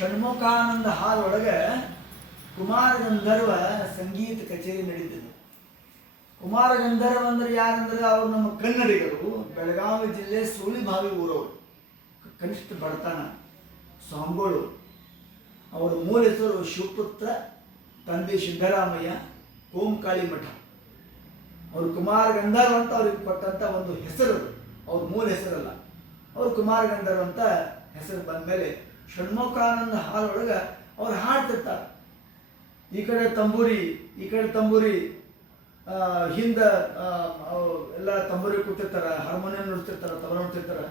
ಷಣ್ಮುಖಾನಂದ ಹಾಲ್ ಒಳಗೆ ಕುಮಾರ ಗಂಧರ್ವ ಸಂಗೀತ ಕಚೇರಿ ನಡೀತಿದೆ. ಕುಮಾರ ಗಂಧರ್ವ ಅಂದ್ರೆ ಯಾರಂದ್ರೆ ಅವರು ನಮ್ಮ ಕನ್ನಡಿಗರು, ಬೆಳಗಾವಿ ಜಿಲ್ಲೆ ಸೂಳಿಭಾವಿ ಊರವರು, ಕನಿಷ್ಠ ಬಡತನ ಸ್ವಾಮಿಗಳು. ಅವರ ಮೂಲ ಹೆಸರು ಶಿವಪುತ್ರ, ತಂದೆ ಸಿದ್ದರಾಮಯ್ಯ, ಕೋಮಕಾಳಿ ಮಠ. ಅವರು ಕುಮಾರ ಗಂಧರ್ವ ಅಂತ ಅವ್ರಿಗೆ ಕೊಟ್ಟಂತ ಒಂದು ಹೆಸರು, ಅವ್ರ ಮೂಲ ಹೆಸರಲ್ಲ. ಅವರು ಕುಮಾರ ಗಂಧರ್ವ ಅಂತ ಹೆಸರು ಬಂದ ಮೇಲೆ ಷಣ್ಮುಖಾನಂದ ಹಾಲ್ ಒಳಗೆ ಅವ್ರು ಹಾಡ್ತಿರ್ತಾರೆ. ಈ ಕಡೆ ತಂಬೂರಿ ಹಿಂದೆ ಎಲ್ಲ ತಂಬೂರಿ ಕೂತಿರ್ತಾರೆ, ಹಾರ್ಮೋನಿಯಂ ನುಡ್ತಿರ್ತಾರೆ, ತಬಲ ನುಡ್ತಿರ್ತಾರೆ.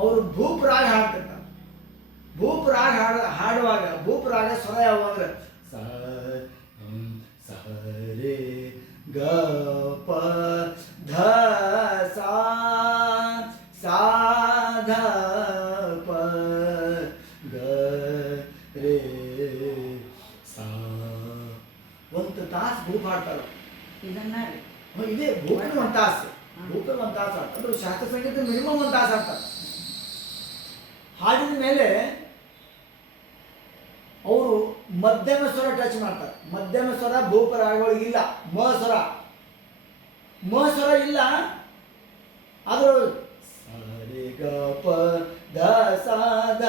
ಅವರು ಭೂಪರಾಗ ಹಾಡ್ತಿರ್ತಾರೆ. ಭೂಪರಾಗ ಹಾಡುವಾಗ ಭೂಪರಾಗ ಸ್ವರ ಯಾವ ಅಂದ್ರೆ ಸ ರೇ ಗ ಪ ಧ ಸಾ ಸಾ ಧ ಪ ಗ ರೇ ಸಾ. ಒಂದು ತಾಸು ಭೂಪ ಹಾಡ್ತಾರೆ. ಇದೇ ಭೂಪನ ಒಂದು ತಾಸು, ಭೂಪನ ಒಂದು ತಾಸು ಹಾಡ್ತಾರೆ. ಅಂದ್ರೆ ಶಾಸ್ತ್ರ ಸಂಗೀತ ಮಿನಿಮಮ್ ಒಂದು ತಾಸು ಹಾಡ್ತಾರೆ. ಹಾಡಿದ ಮೇಲೆ ಅವರು ಮಧ್ಯಮ ಸ್ವರ ಟಚ್ ಮಾಡ್ತಾರೆ. ಮಧ್ಯಮ ಸ್ವರ ಭೂಪರಾಗಗಳಿಗಿಲ್ಲ. ಮ ಸ್ವರ ಇಲ್ಲ. ಆದರೂ ಸರಿ ಗ ಪ ದ ಸ ದ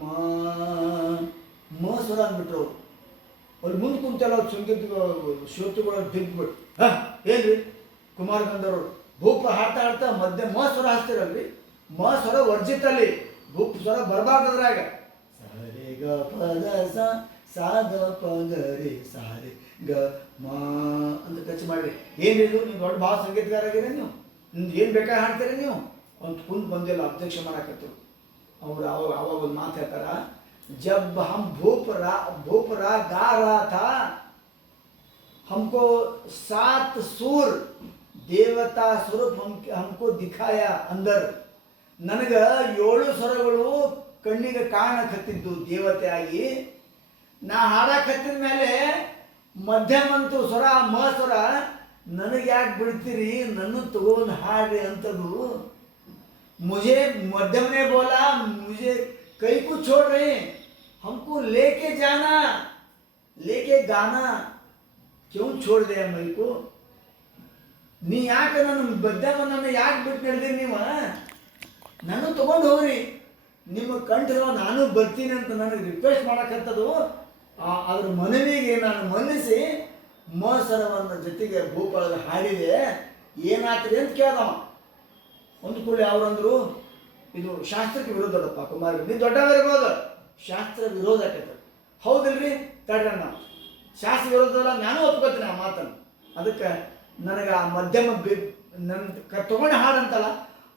ಮ ಸ್ವರ ಅಂದ್ಬಿಟ್ರು ಅವ್ರು ಮುಂದೆ ಕುಂತೆಲ್ಲ ಸಂಗೀತ ಶ್ರೋತೃಗಳು ಬಿಗ್ಬಿಟ್ಟು ಏನ್ರಿ ಕುಮಾರ ಗಂಧರ್ವರು ಭೂಪ ಹಾಡ್ತಾ ಹಾಡ್ತಾ ಮಧ್ಯ ಮ ಸ್ವರ ಹಾಕ್ತಿರಲ್ರಿ, ಮ ಸ್ವರ ವರ್ಜಿತಲ್ಲಿ, ಭೂಪ ಸ್ವರ ಬರಬಾರ್ದ್ರಾಗ. ಸರಿ ಗ ಪದ ಸಾದ ಪಗರಿ ಸಾರಿ ಗ ಮ ಅಂತ ಟಚ್ ಮಾಡ್ರಿ. ಏನಿದು ನೀವು ದೊಡ್ಡ ಭಾವ ಸಂಗೀತಗಾರ ಆಗಿರಿ, ನೀವು ನಿಮ್ದು ಏನು ಬೇಕಾಗಿ ಹಾಡ್ತೀರಿ ನೀವು ಅಂತ ಕುಂತು ಬಂದಿಲ್ಲ ಅಧ್ಯಕ್ಷ ಮಾಡಾಕತ್ತರು. ಅವ್ರು ಅವಾಗ ಒಂದು ಮಾತು ಹೇಳ್ತಾರ, जब हम भूपरा गा रहा था हमको 7 सुर देवता स्वरूप हमको दिखाया अंदर. ನನಗೆ 7 ಸ್ವರಗಳು ಕಣ್ಣಿಗೆ ಕಾಣಕತ್ತಿದ್ದು ದೇವತೆ ಆಗಿ. ನಾ ಹಾಡಕತ್ತಿದ ಮೇಲೆ ಮಧ್ಯಮಂತು ಸ್ವರ ಮ ಸ್ವರ ನನಗೆ ಯಾಕೆ ಬಿಡ್ತೀರಿ, ನನ್ನ ತಗೊಂಡು ಹಾಡ್ರಿ ಅಂತದ್ದು. मुझे मध्यम ने बोला मुझे कई को छोड़ रहे, हमको लेके जाना, लेके गाना, क्यों छोड़ दे मई को. ನೀ ಯಾಕೆ ನನ್ನ ಮಧ್ಯಮನನ್ನು ಯಾಕೆ ಬಿಟ್ಟು ನಡೆದಿರಿ, ನೀವು ನಾನು ತಗೊಂಡು ಹೋಗ್ರಿ, ನಿಮ್ಮ ಕಂಠದ ನಾನು ಬರ್ತೀನಿ ಅಂತ ನನಗೆ ರಿಕ್ವೆಸ್ಟ್ ಮಾಡಕ್ಕಂಥದ್ದು. ಅದ್ರ ಮನವಿಗೆ ನಾನು ಮನ್ನಿಸಿ ಮೋಸರವನ್ನು ಜೊತೆಗೆ ಭೂಪಾಳದ ಹಾಡಿದೆ. ಏನಾಗ್ತದೆ ಅಂತ ಕೇಳ್ದವ. ಒಂದು ಕೂಡಲೇ ಅವರಂದ್ರು, ಇದು ಶಾಸ್ತ್ರಕ್ಕೆ ವಿರೋಧದಪ್ಪ ಕುಮಾರ, ನೀವು ದೊಡ್ಡವರಿರ್ಬೋದು, ಶಾಸ್ತ್ರ ವಿರೋಧ ಆಕೈತೆ. ಹೌದಿಲ್ರಿ, ತಡ್ರಿ, ನಾವು ಶಾಸ್ತ್ರ ವಿರೋಧದಲ್ಲ, ನಾನು ಒಪ್ಕೋತೀನಿ ಆ ಮಾತನ್ನು. ಅದಕ್ಕೆ ನನಗೆ ಆ ಮಧ್ಯಮ ನನ್ನ ತೊಗೊಂಡು ಹಾಡಂತಲ್ಲ,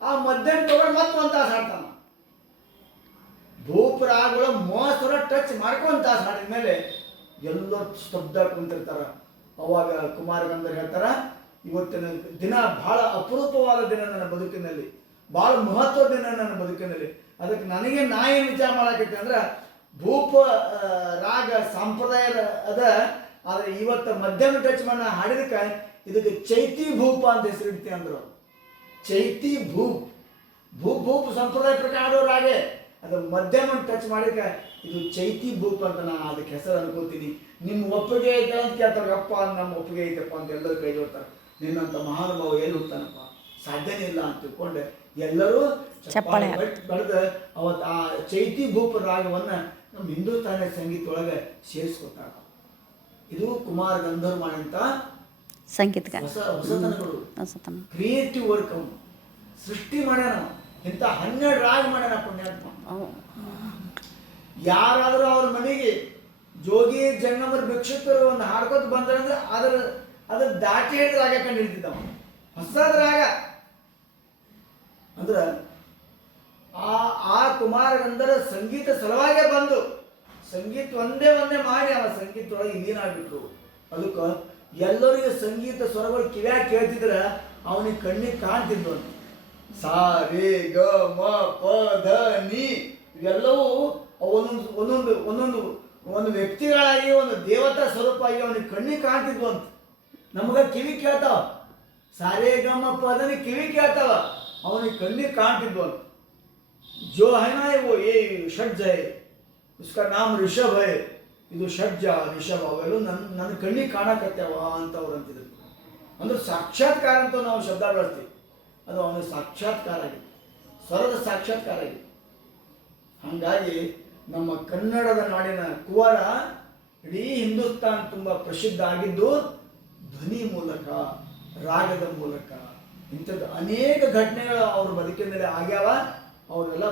ಆ ಮಧ್ಯಮ ತೊಗೊಂಡು ಮತ್ತೆ ಒಂದು ತಾಸು ಹಾಡ್ತಾನ. ಭೂಪರಾಗಗಳು ಮೋಸರ ಟಚ್ ಮಾಡ್ಕೊಂಡು ತಾಸು ಹಾಡಿದ ಮೇಲೆ ಎಲ್ಲೋ ಸ್ತಬ್ಧ ಕುಂತಿರ್ತಾರ. ಅವಾಗ ಕುಮಾರ ಗಂಧರ್ವ ಹೇಳ್ತಾರ, ಇವತ್ತಿನ ದಿನ ಬಹಳ ಅಪರೂಪವಾದ ದಿನ ನನ್ನ ಬದುಕಿನಲ್ಲಿ, ಭಾಳ ಮಹತ್ವದ ದಿನ ನನ್ನ ಬದುಕಿನಲ್ಲಿ. ಅದಕ್ಕೆ ನನಗೆ ನಾ ಏನು ವಿಚಾರ ಮಾಡಾಕೈತೆ ಅಂದ್ರೆ, ಭೂಪ ರಾಗ ಸಂಪ್ರದಾಯದ ಆದರೆ ಇವತ್ತು ಮಧ್ಯಮ ಟಚ್ ಮಾಡಿ ಹಾಡಿದಕ್ಕೆ ಇದಕ್ಕೆ ಚೈತಿ ಭೂಪ ಅಂತ ಹೆಸರಿಡ್ತಿ ಅಂದ್ರು. ಚೈತಿ ಭೂಪ್ ಸಂಪ್ರದಾಯ ಪ್ರಕಾರ ಹಾಡೋ ರಾಗೆ, ಅದು ಮಧ್ಯಮ ಟಚ್ ಮಾಡಿದಕ್ಕೆ ಇದು ಚೈತಿ ಭೂಪ್ ಅಂತ ನಾನು ಅದಕ್ಕೆ ಹೆಸರು ಅನ್ಕೋತೀನಿ. ನಿಮ್ಮ ಒಪ್ಪಿಗೆ ಐತೆ ಅಂತ ಕೇಳ್ತಾರೆ. ಅಪ್ಪ ನಮ್ಮ ಒಪ್ಪಿಗೆ ಐತಪ್ಪ ಅಂತ ಎಲ್ಲರೂ ಕೈ ಜೋಡ್ತಾರೆ. ನಿನ್ನಂಥ ಮಹಾನುಭಾವ ಎಲ್ಲಿ ಹೋಗ್ತಾನಪ್ಪ, ಸಾಧ್ಯನೇ ಇಲ್ಲ ಅಂತ ತಿಳ್ಕೊಂಡೆ ಎಲ್ಲರೂ ಚಪ್ಪಾಳೆ ಬಡ್ದು ಅವತ್ತು ಆ ಚೈತಿ ಭೂಪ ರಾಗವನ್ನು ನಮ್ಮ ಹಿಂದೂಸ್ತಾನಿ ಸಂಗೀತ ಒಳಗೆ ಸೇರಿಸ್ಕೊತಾರ. ಇದು ಕುಮಾರ ಗಂಧರ್ವ ಮಾಡಿದಂಥ ಸಂಗೀತಗಾರ ಹೊಸತನಗಳು, ಕ್ರಿಯೇಟಿವ್ ವರ್ಕ್. ಅವನು ಸೃಷ್ಟಿ ಮಾಡ್ಯಾನ, ಇಂಥ 12 ರಾಗ ಮಾಡ್ಯಾನ ಪುಣ್ಯಾತ್ಮ. ಯಾರಾದರೂ ಅವ್ರ ಮನೆಗೆ ಜೋಗಿ ಜಂಗಮರ ಭಿಕ್ಷುಕರು ಒಂದು ಹಾಡ್ಕೊತ ಬಂದ್ರೆ ಅದ್ರ ದಾಟಿ ಹಿಡಿದ ರಾಗ ಕಂಡು ಹಿಡಿತಿದ್ದವ, ಹೊಸದ ರಾಗ. ಅಂದ್ರೆ ಆ ಕುಮಾರ ಗಂಧರ್ವ ಸಂಗೀತ ಸಲುವಾಗೇ ಬಂದು ಸಂಗೀತ ಒಂದೇ ಮಾಡಿ ಅವ ಸಂಗೀತದೊಳಗೆ ಲೀನಾಗ್ಬಿಟ್ರು. ಅದಕ್ಕೆ ಎಲ್ಲರಿಗೂ ಸಂಗೀತ ಸ್ವರಗಳು ಕಿವ್ಯಾಗ ಕೇಳ್ತಿದ್ರೆ ಅವನಿಗೆ ಕಣ್ಣಿಗೆ ಕಾಣ್ತಿದ್ವು. ಸಾ ರೇ ಗ ಮ ಪ ಧ ನಿ ಇವೆಲ್ಲವೂ ಒಂದು ವ್ಯಕ್ತಿಗಳಾಗಿ, ಒಂದು ದೇವತಾ ಸ್ವರೂಪವಾಗಿ ಅವನಿಗೆ ಕಣ್ಣಿಗೆ ಕಾಣ್ತಿದ್ವು ಅಂತ. ನಮಗೆ ಕಿವಿ ಕೇಳ್ತಾವ, ಸಾರೇ ಗಮ ಪದನಿ ಕಿವಿ ಕೇಳ್ತಾವ, ಅವನಿಗೆ ಕಣ್ಣಿಗೆ ಕಾಣ್ತಿದ್ವು ಅಂತ. जो है ना वो ये षड्ज है, ಉಸ್ಕಾ ನಾಮ್ ರಿಷಭ್ ಹೈ, ಇದು ಷಡ್ಜ ರಿಷಭ್ ಅವೆಲ್ಲ ನನ್ನ ಕಣ್ಣಿಗೆ ಕಾಣಕತ್ಯಾವ ಅಂತ ಅವ್ರು ಅಂತಿದ್ರು. ಅಂದ್ರೆ ಸಾಕ್ಷಾತ್ಕಾರ ಅಂತ ನಾವು ಶಬ್ದ ಬಳಸ್ತೀವಿ, ಅದು ಅವನಿಗೆ ಸಾಕ್ಷಾತ್ಕಾರ ಆಗಿದೆ, ಸ್ವರದ ಸಾಕ್ಷಾತ್ಕಾರ ಆಗಿದೆ. ಹಾಗಾಗಿ ನಮ್ಮ ಕನ್ನಡದ ನಾಡಿನ ಕುವರ ಇಡೀ ಹಿಂದೂಸ್ತಾನ್ ತುಂಬ ಪ್ರಸಿದ್ಧ ಆಗಿದ್ದು ಧ್ವನಿ ಮೂಲಕ, ರಾಗದ ಮೂಲಕ. ಇಂಥದ್ದು ಅನೇಕ ಘಟನೆಗಳು ಅವ್ರ ಬದುಕಿನಲ್ಲಿ ಆಗ್ಯಾವ. ಅವರೆಲ್ಲ